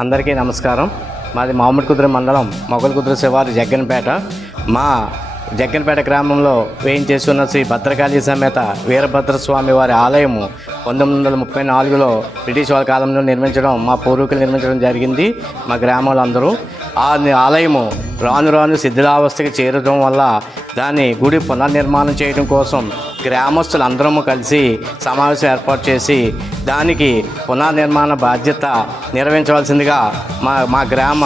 అందరికీ నమస్కారం. మాది మామిడికుదురు మండలం మొగల్కుదురు శివారు జగ్గన్పేట. మా జగ్గన్పేట గ్రామంలో వేయించేస్తున్న శ్రీ భద్రకాళి సమేత వీరభద్రస్వామి వారి ఆలయము 1934లో బ్రిటిష్ వాళ్ళ కాలంలో నిర్మించడం, మా పూర్వీకులు నిర్మించడం జరిగింది. మా గ్రామంలో అందరూ ఆ ఆలయము రాను రాను శిథిలావస్థకి చేరడం వల్ల దాన్ని గుడి పునర్నిర్మాణం చేయడం కోసం గ్రామస్తులు అందరము కలిసి సమావేశం ఏర్పాటు చేసి దానికి పునర్నిర్మాణ బాధ్యత నిర్వహించవలసిందిగా మా గ్రామ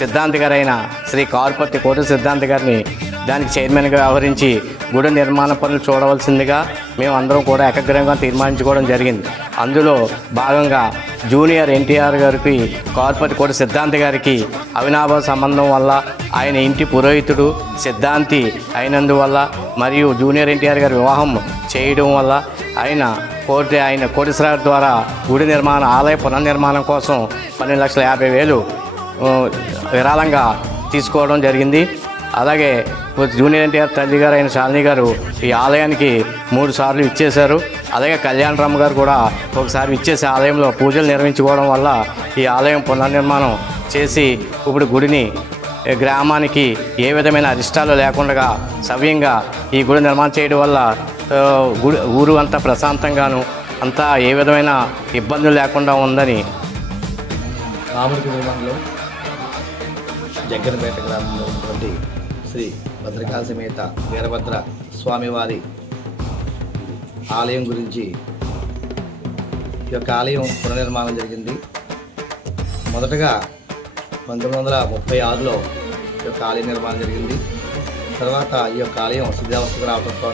సిద్ధాంతి గారైన శ్రీ కారుపర్తి కోట సిద్ధాంతి గారిని దానికి చైర్మన్గా వ్యవహరించి గుడి నిర్మాణ పనులు చూడవలసిందిగా మేము అందరం కూడా ఏకగ్రీవంగా తీర్మానించుకోవడం జరిగింది. అందులో భాగంగా జూనియర్ ఎన్టీఆర్ గారికి కారుపర్తి కోట సిద్ధాంతి గారికి అవినాభావ సంబంధం వల్ల ఆయన ఇంటి పురోహితుడు సిద్ధాంతి అయినందువల్ల మరియు జూనియర్ ఎన్టీఆర్ గారి వివాహం చేయడం వల్ల ఆయన కోటేశ్వర ద్వారా గుడి నిర్మాణ ఆలయ పునర్నిర్మాణం కోసం 12,50,000 విరాళంగా తీసుకోవడం జరిగింది. అలాగే జూనియర్ ఎన్టీఆర్ తల్లి గారు అయిన శాలిని గారు ఈ ఆలయానికి 3 సార్లు ఇచ్చేశారు. అలాగే కళ్యాణరామ్ గారు కూడా ఒకసారి ఇచ్చేసి ఆలయంలో పూజలు నిర్వహించుకోవడం వల్ల ఈ ఆలయం పునర్నిర్మాణం చేసి ఇప్పుడు గుడిని గ్రామానికి ఏ విధమైన అరిష్టాలు లేకుండా సవ్యంగా ఈ గుడి నిర్మాణం చేయడం వల్ల ఊరు అంతా ప్రశాంతంగాను అంతా ఏ విధమైన ఇబ్బందులు లేకుండా ఉందని మామిడికుదురు మండలం జగ్గన్పేట గ్రామంలో ఉన్నటువంటి శ్రీ భద్రకాళి సమేత వీరభద్ర స్వామివారి ఆలయం గురించి ఈ యొక్క ఆలయం పునర్నిర్మాణం జరిగింది. మొదటగా 1936లో ఈ యొక్క ఆలయ నిర్మాణం జరిగింది. తర్వాత ఈ యొక్క ఆలయం శిథిలావస్థకు రావడంతో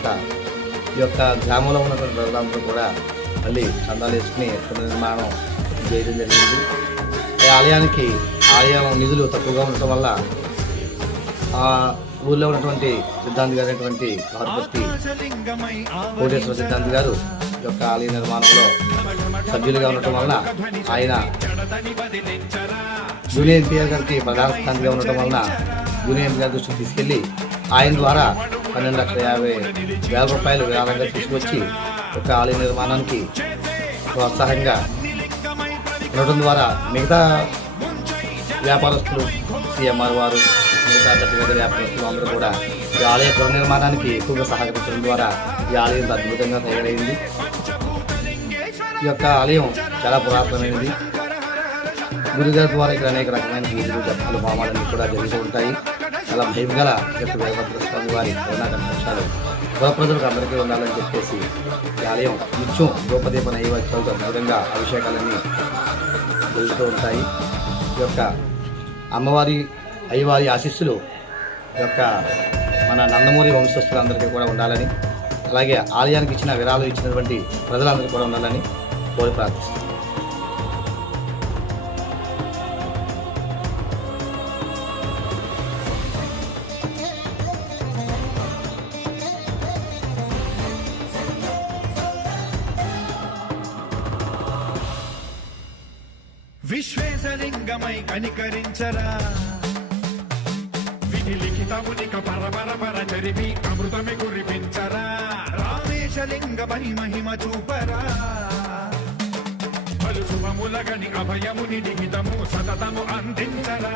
ఈ యొక్క గ్రామంలో ఉన్నటువంటి ప్రజలందరూ కూడా మళ్ళీ చందాలు వేసుకుని పునర్నిర్మాణం చేయడం జరిగింది. ఈ ఆలయం నిధులు తక్కువగా ఉండటం వల్ల ఆ ఊళ్ళో ఉన్నటువంటి సిద్ధాంతి గారు అయినటువంటి కారుపర్తి కోటేశ్వర సిద్ధాంతి గారు ఈ యొక్క ఆలయ నిర్మాణంలో సభ్యులుగా ఉండటం వలన ఆయన జూనియర్ ఎన్టీఆర్ గారికి ప్రధాన సిద్ధాంతిగా ఉండటం వలన జూనియర్ ఎన్టీఆర్ దృష్టికి తీసుకెళ్లి ఆయన ద్వారా 12,50,000 రూపాయలు విరాళంగా తీసుకొచ్చి ఒక ఆలయ నిర్మాణానికి ప్రోత్సాహంగా ఉండటం ద్వారా మిగతా వ్యాపారస్తులు సిఎంఆర్ వారు మిగతా పెద్ద వ్యాపారస్తులు అందరూ కూడా ఈ ఆలయ పునర్నిర్మాణానికి ఎక్కువగా సహకరించడం ద్వారా ఈ ఆలయం అద్భుతంగా తయారైంది. ఈ యొక్క ఆలయం చాలా పురాతనమైనది. గురుగారి ద్వారా ఇక్కడ అనేక రకమైన పూజలు జపాలు హోమాలన్నీ కూడా జరుగుతూ ఉంటాయి. చాలా మహిమగల యొక్క వీరభద్ర స్వామి వారి కరుణాకటాక్షాలు ప్రజలకు అందరికీ ఉండాలని చెప్పేసి ఈ ఆలయం నిత్యం గోపదీప నైవేద్యాలతో అద్భుతంగా అభిషేకాలన్నీ జరుగుతూ ఉంటాయి. ఈ యొక్క అమ్మవారి అయ్యవారి ఆశీస్సులు యొక్క మన నందమూరి వంశస్థులందరికీ కూడా ఉండాలని, అలాగే ఆలయానికి ఇచ్చిన విరాళాలు ఇచ్చినటువంటి ప్రజలందరికీ కూడా ఉండాలని కోరి ప్రార్థిస్తున్నాను. విశ్వేశలింగమై కనికరించరా, విధి లిఖితమునిక పరపర జరిపి అమృతమి కురిపించరా, రామేశలింగమై మహిమ చూపరా, పలు శుభములగని అభయముని లిఖితము సతతము అందించరా.